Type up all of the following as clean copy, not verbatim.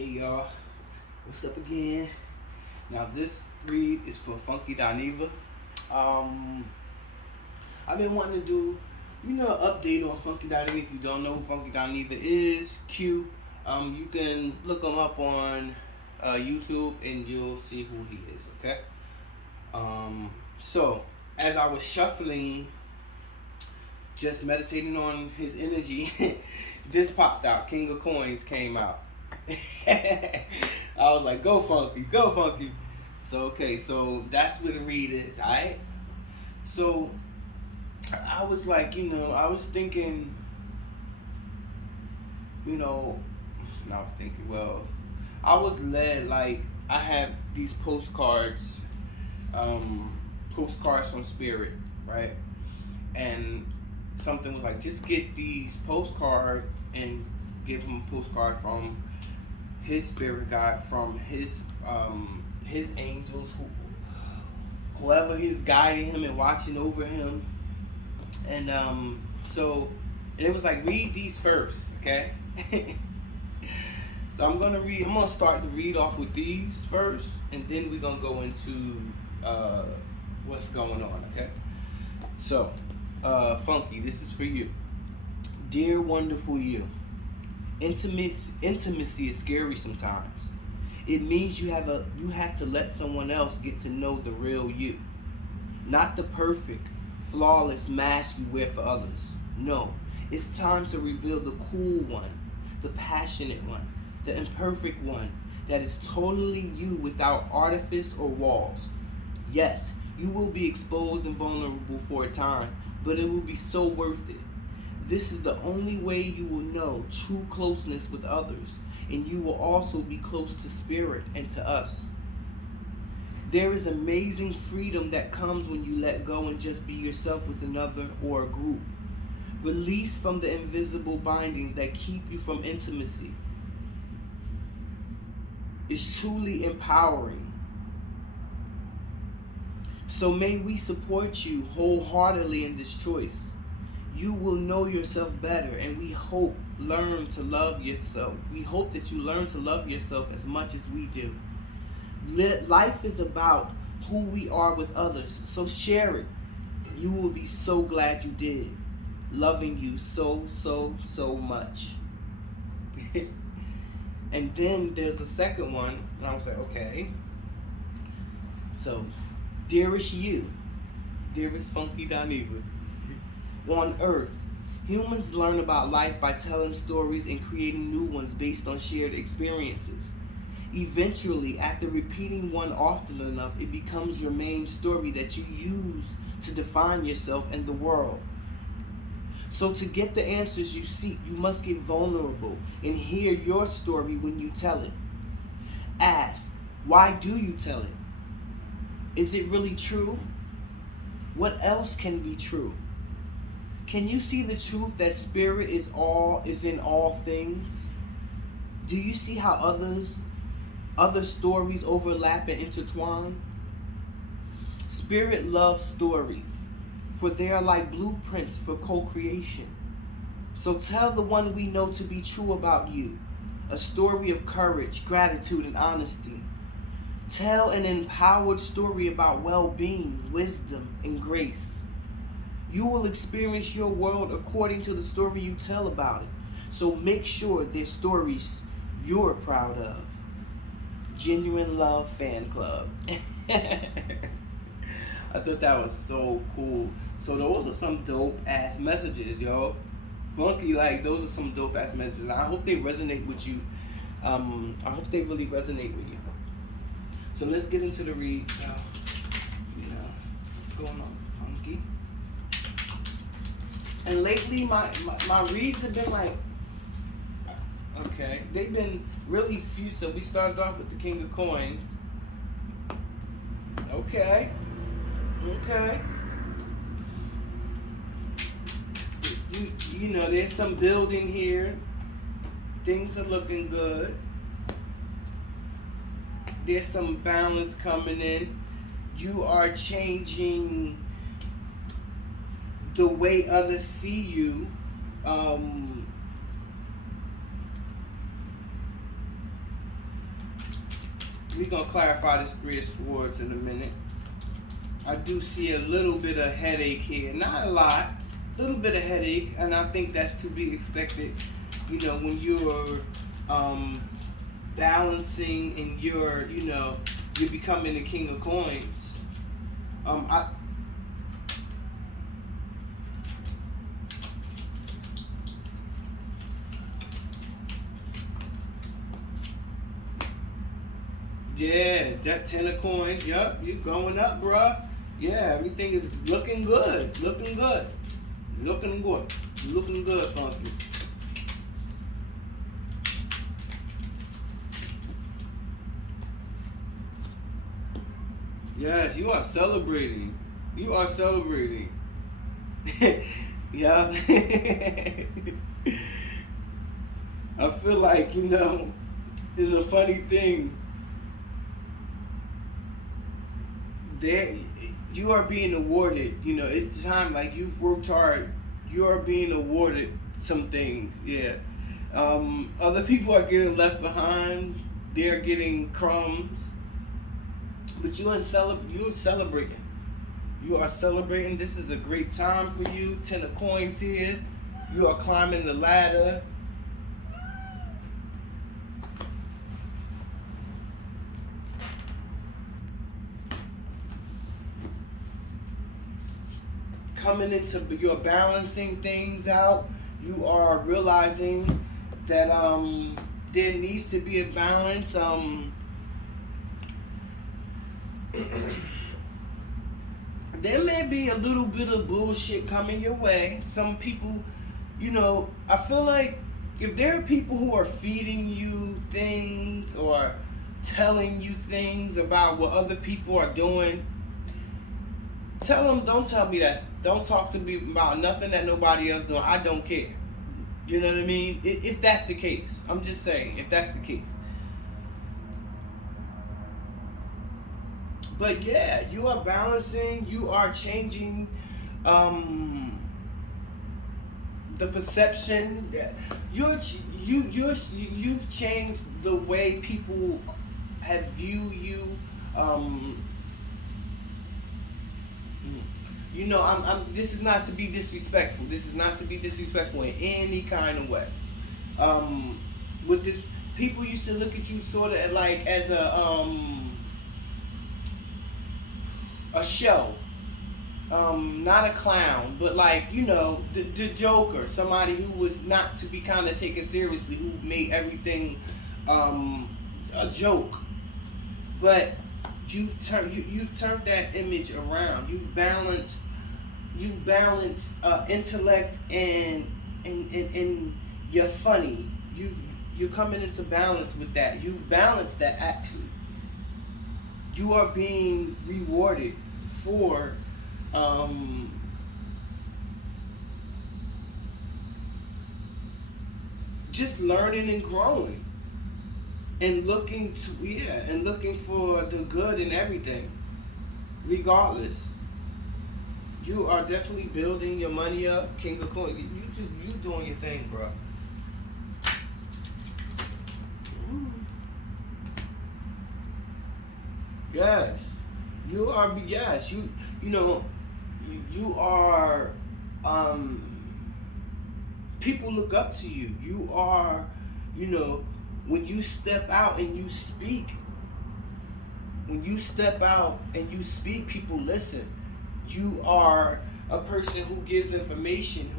Hey y'all, what's up again? Now this read is for funkydineva. Um, I've been wanting to do, update on funkydineva. If you don't know who funkydineva is, Q. You can look him up on YouTube and you'll see who he is. Okay. So as I was shuffling, just meditating on his energy, this popped out. King of Coins came out. I was like, go funky, go funky. So that's what the read is, alright? So I was like, I was thinking, well, I was led, like, I have these postcards from Spirit, right? And something was like, just get these postcards and give him a postcard from his spirit guide, from his angels, whoever he's guiding him and watching over him. And so it was like, read these first, okay? So I'm gonna start to read off with these first, and then we're gonna go into what's going on, okay? So Funky, this is for you. Dear wonderful you. Intimacy is scary sometimes. It means you have to let someone else get to know the real you. Not the perfect, flawless mask you wear for others. No, it's time to reveal the cool one, the passionate one, the imperfect one that is totally you without artifice or walls. Yes, you will be exposed and vulnerable for a time, but it will be so worth it. This is the only way you will know true closeness with others, and you will also be close to Spirit and to us. There is amazing freedom that comes when you let go and just be yourself with another or a group. Release from the invisible bindings that keep you from intimacy. It's truly empowering. So may we support you wholeheartedly in this choice. You will know yourself better, and we hope learn to love yourself. We hope that you learn to love yourself as much as we do. Life is about who we are with others, so share it. You will be so glad you did. Loving you so, so, so much. And then there's a second one, and I was like, okay. So, dearest you, dearest funkydineva. On Earth, humans learn about life by telling stories and creating new ones based on shared experiences. Eventually, after repeating one often enough, it becomes your main story that you use to define yourself and the world. So to get the answers you seek, you must get vulnerable and hear your story when you tell it. Ask, why do you tell it? Is it really true? What else can be true? Can you see the truth that Spirit is in all things? Do you see how other stories overlap and intertwine? Spirit loves stories, for they are like blueprints for co-creation. So tell the one we know to be true about you, a story of courage, gratitude, and honesty. Tell an empowered story about well-being, wisdom, and grace. You will experience your world according to the story you tell about it. So make sure they're stories you're proud of. Genuine Love Fan Club. I thought that was so cool. So those are some dope ass messages, yo. Funky, like, those are some dope ass messages. I hope they resonate with you. I hope they really resonate with you. So let's get into the read. What's going on, Funky? And lately, my reads have been like, okay, they've been really few. So we started off with the King of Coins. Okay. There's some building here. Things are looking good. There's some balance coming in. You are changing the way others see you. we're gonna clarify this Three of Swords in a minute. I do see a little bit of headache here, not a lot, a little bit of headache, and I think that's to be expected. You know, when you're balancing and you're becoming the King of Coins. Yeah, that 10 of coins. Yup, you're going up, bruh. Yeah, everything is looking good. Looking good. Looking good. Looking good, Funky. Yes, you are celebrating. You are celebrating. Yeah. I feel like, it's a funny thing. There, you are being awarded. It's time. Like, you've worked hard. You are being awarded some things. Yeah. Other people are getting left behind. They're getting crumbs. But you're celebrating. You are celebrating. This is a great time for you. 10 of coins here. You are climbing the ladder. Coming into, you're balancing things out. You are realizing that there needs to be a balance. There may be a little bit of bullshit coming your way. Some people, I feel like if there are people who are feeding you things or telling you things about what other people are doing, tell them, don't talk to me about nothing that nobody else doing. I don't care. You know what I mean? If that's the case. I'm just saying, if that's the case. But yeah, you are balancing, you are changing the perception that you've changed the way people have viewed you. This is not to be disrespectful. This is not to be disrespectful in any kind of way. With this, people used to look at you sort of like as a show, not a clown, but like the Joker, somebody who was not to be kind of taken seriously, who made everything a joke. But you've turned that image around. You've balanced intellect and you're funny. You're coming into balance with that. You've balanced that actually. You are being rewarded for just learning and growing and looking for the good in everything, regardless. You are definitely building your money up, King of Coins. You doing your thing, bro. Yes, you are. Yes, you are. People look up to you. You are. When you step out and you speak. When you step out and you speak, people listen. You are a person who gives information.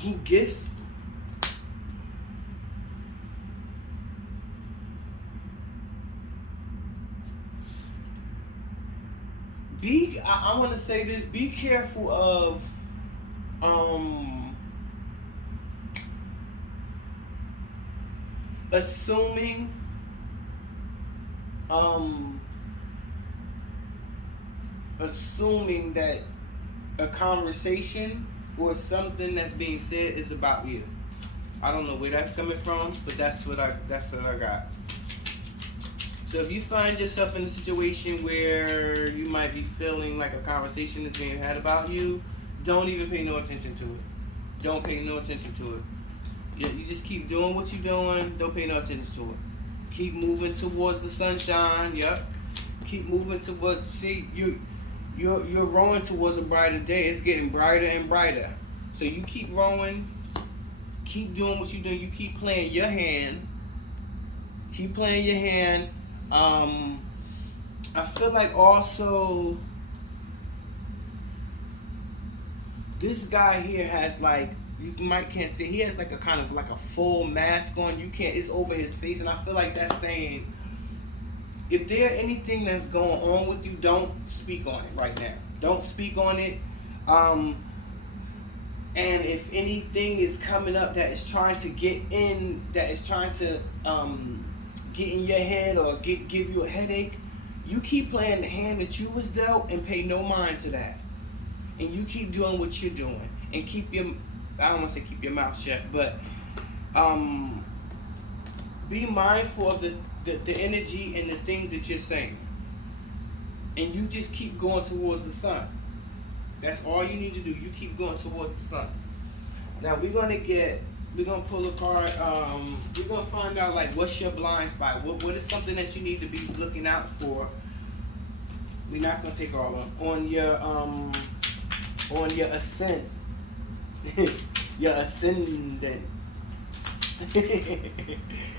Who gives. I want to say this, be careful of assuming that a conversation or something that's being said is about you. I don't know where that's coming from, but that's what I got. So if you find yourself in a situation where you might be feeling like a conversation is being had about you, don't even pay no attention to it. Don't pay no attention to it. Yeah, you just keep doing what you're doing. Don't pay no attention to it. Keep moving towards the sunshine. Yep. Keep moving towards. See, you're rowing towards a brighter day. It's getting brighter and brighter. So you keep rowing. Keep doing what you're doing. You keep playing your hand. Keep playing your hand. I feel like also this guy here has like, you can't see, he has like a kind of like a full mask on. You can't, it's over his face, and I feel like that's saying if there anything that's going on with you, don't speak on it right now. Don't speak on it. And if anything is coming up that is trying to get in, that is trying to get in your head or give you a headache, you keep playing the hand that you was dealt and pay no mind to that. And you keep doing what you're doing. And keep your, I don't want to say keep your mouth shut, but be mindful of the energy and the things that you're saying. And you just keep going towards the sun. That's all you need to do. You keep going towards the sun. Now we're gonna pull a card. We're gonna find out like what's your blind spot. What is something that you need to be looking out for? We're not gonna take all of them. On your ascent. Your ascendant.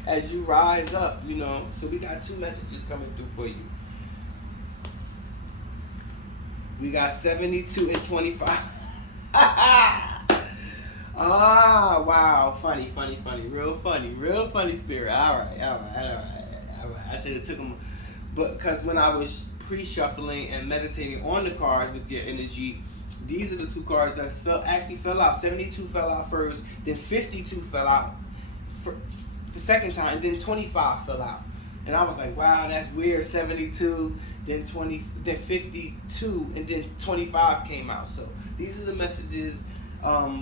As you rise up, you know. So we got 2 messages coming through for you. We got 72 and 25. Ah, wow. Funny. Real funny spirit. All right. I should have took them. But because when I was pre-shuffling and meditating on the cards with your energy, these are the 2 cards that actually fell out. 72 fell out first, then 52 fell out the second time, and then 25 fell out. And I was like, wow, that's weird. 72, then 52, and then 25 came out. So these are the messages.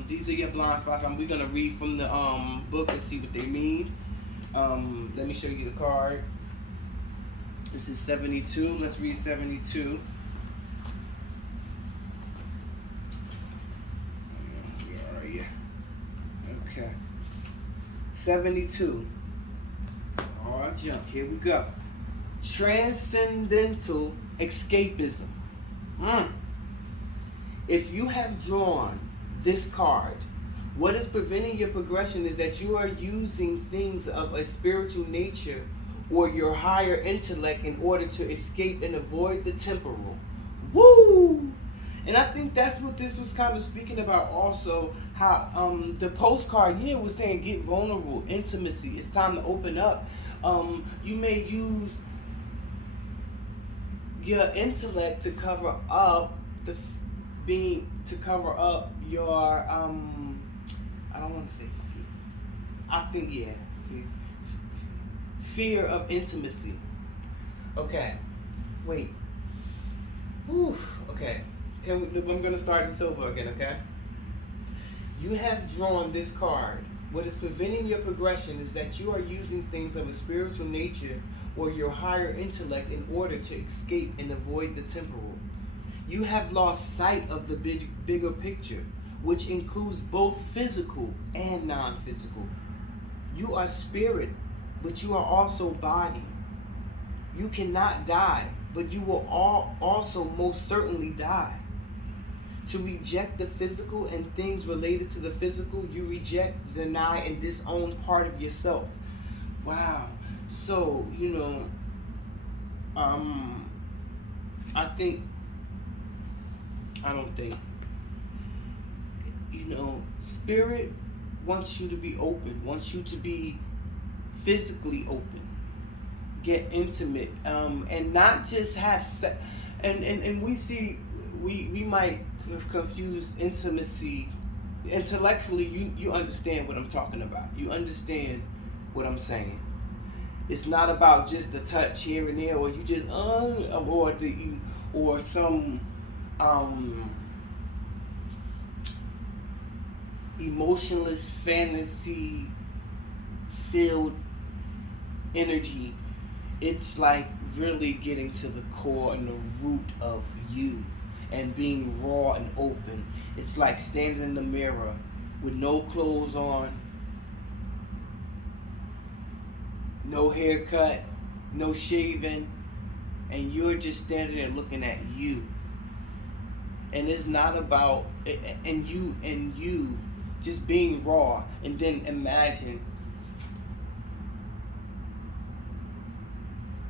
These are your blind spots. We're gonna read from the book and see what they mean. Let me show you the card. This is 72. Let's read 72. Where are you? Okay. 72. All right, jump. Here we go. Transcendental escapism. If you have drawn this card, what is preventing your progression is that you are using things of a spiritual nature or your higher intellect in order to escape and avoid the temporal. Woo! And I think that's what this was kind of speaking about also, how the postcard here was saying get vulnerable, intimacy. It's time to open up. You may use your intellect to cover up your I don't want to say fear. I think fear of intimacy. Okay. Wait. Whew. Okay. I'm gonna start this over again, okay? You have drawn this card. What is preventing your progression is that you are using things of a spiritual nature or your higher intellect in order to escape and avoid the temporal. You have lost sight of the bigger picture, which includes both physical and non-physical. You are spirit, but you are also body. You cannot die, but you will also most certainly die. To reject the physical and things related to the physical, you reject, deny, and disown part of yourself. Wow. So, spirit wants you to be open, wants you to be physically open, get intimate, and not just have sex. And we might have confused intimacy. Intellectually, you understand what I'm talking about. You understand what I'm saying. It's not about just the touch here and there, or you just or some emotionless fantasy filled energy. It's like really getting to the core and the root of you and being raw and open. It's like standing in the mirror with no clothes on, no haircut, no shaving, and you're just standing there looking at you. And it's not about and you just being raw. And then imagine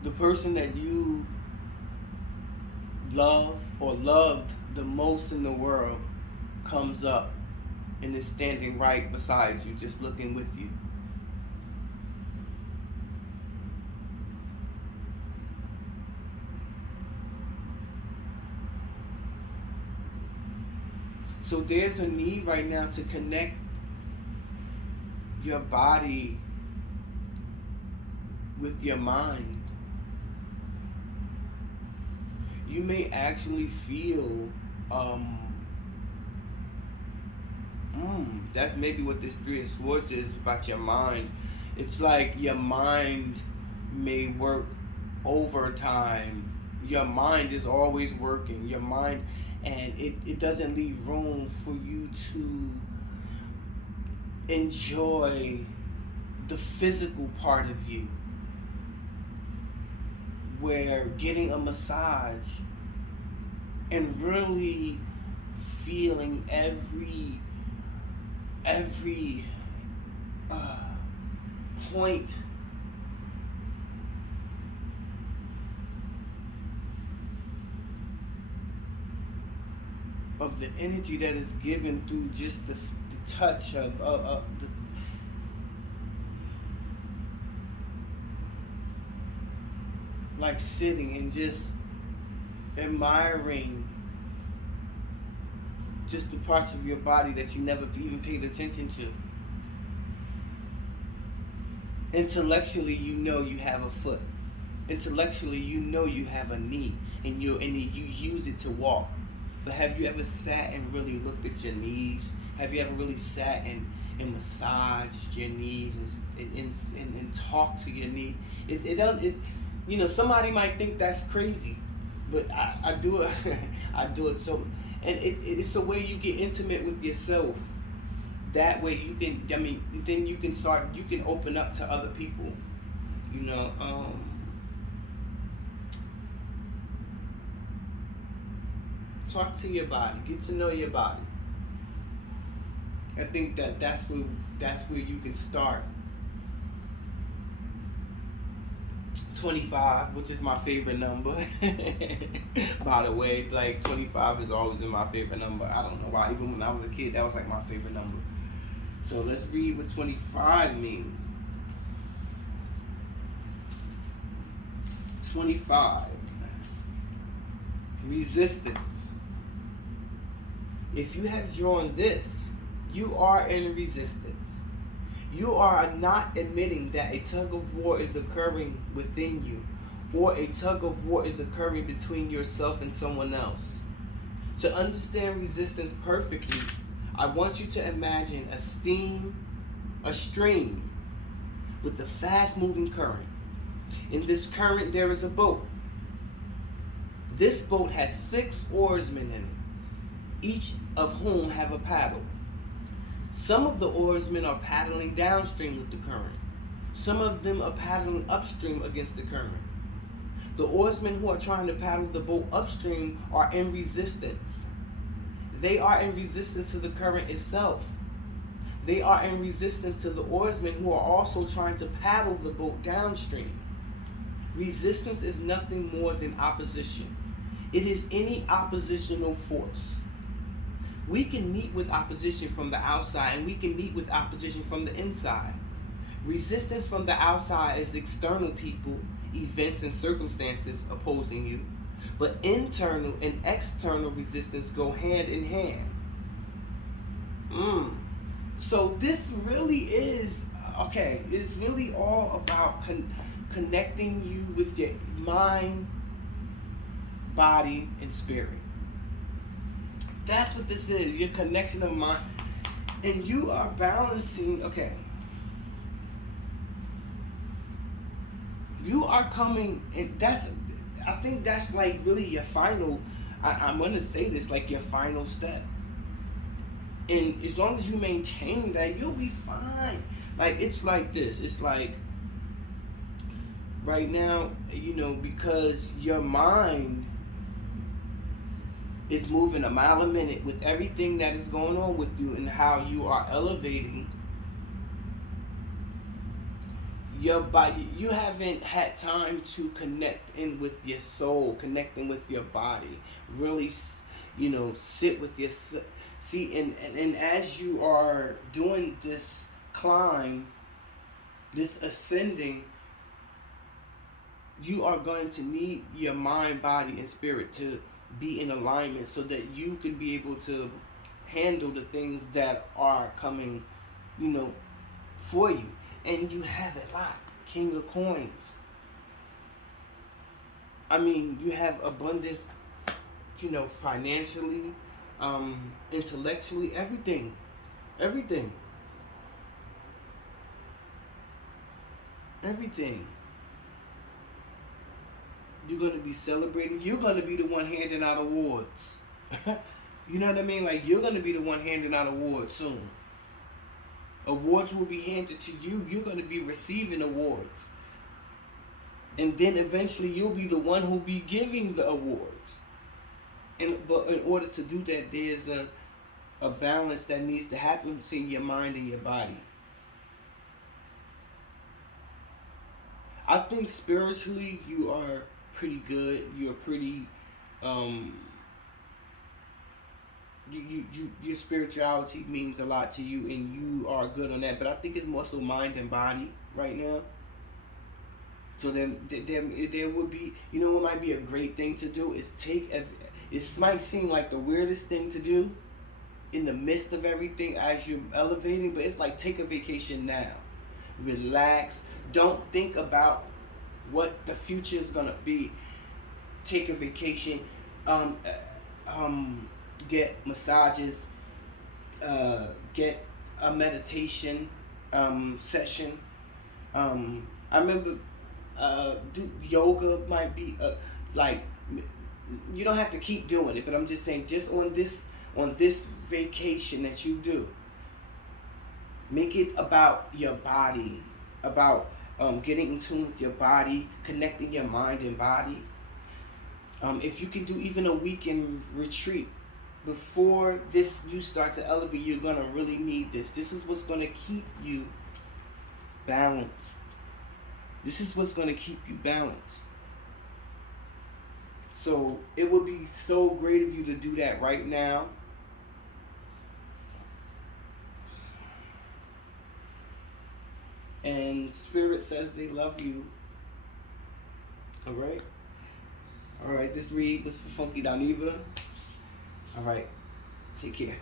the person that you love or loved the most in the world comes up and is standing right beside you, just looking with you. So there's a need right now to connect your body with your mind. You may actually feel, that's maybe what this Three of Swords is about your mind. It's like your mind may work overtime. Your mind is always working. Your mind, and it doesn't leave room for you to enjoy the physical part of you, where getting a massage and really feeling every point of the energy that is given through just the touch of the like sitting and just admiring just the parts of your body that you never even paid attention to. Intellectually, you know you have a foot. Intellectually, you know you have a knee, and you use it to walk. But have you ever sat and really looked at your knees? Have you ever really sat and massaged your knees and talked to your knee? Somebody might think that's crazy, but I do it. I do it so, and it's a way you get intimate with yourself. That way you can, then you can open up to other people. Talk to your body. Get to know your body. I think that's where you can start. 25, which is my favorite number. By the way, like 25 has always been my favorite number. I don't know why. Even when I was a kid, that was like my favorite number. So let's read what 25 means. 25. Resistance. If you have drawn this, you are in resistance. You are not admitting that a tug of war is occurring within you, or a tug of war is occurring between yourself and someone else. To understand resistance perfectly, I want you to imagine a stream with a fast-moving current. In this current, there is a boat. This boat has 6 oarsmen in it, each of whom have a paddle. Some of the oarsmen are paddling downstream with the current. Some of them are paddling upstream against the current. The oarsmen who are trying to paddle the boat upstream are in resistance. They are in resistance to the current itself. They are in resistance to the oarsmen who are also trying to paddle the boat downstream. Resistance is nothing more than opposition. It is any oppositional force. We can meet with opposition from the outside, and we can meet with opposition from the inside. Resistance from the outside is external people, events, and circumstances opposing you. But internal and external resistance go hand in hand. So this really is, it's really all about connecting you with your mind, body, and spirit. That's what this is, your connection of mind. And you are balancing, you are coming, and I think that's like really your final, I'm going to say this, like your final step. And as long as you maintain that, you'll be fine. Like, it's like this. It's like right now, because your mind is moving a mile a minute with everything that is going on with you and how you are elevating your body. You haven't had time to connect in with your soul, connecting with your body, really, sit with your, see, and as you are doing this climb, this ascending, you are going to need your mind, body, and spirit to be in alignment so that you can be able to handle the things that are coming, for you. And you have it locked. King of Coins. I mean, you have abundance, financially, intellectually, everything. Everything. Everything. You're going to be celebrating. You're going to be the one handing out awards. You know what I mean? Like, you're going to be the one handing out awards soon. Awards will be handed to you. You're going to be receiving awards. And then eventually you'll be the one who'll be giving the awards. But in order to do that, there's a balance that needs to happen between your mind and your body. I think spiritually you are pretty good. You're pretty your spirituality means a lot to you and you are good on that, but I think it's more so mind and body right now. So then there would be, what might be a great thing to do is it might seem like the weirdest thing to do in the midst of everything as you're elevating, but it's like, take a vacation now. Relax. Don't think about what the future is gonna be. Take a vacation. Get massages. Get a meditation session. I remember do yoga might be like, you don't have to keep doing it, but I'm just saying, just on this vacation that you do, make it about your body, about getting in tune with your body, connecting your mind and body. If you can do even a weekend retreat before this, you start to elevate, you're gonna really need this. This is what's gonna keep you balanced. This is what's gonna keep you balanced. So it would be so great of you to do that right now. And Spirit says they love you. Alright? Alright, this read was for funkydineva. Alright, take care.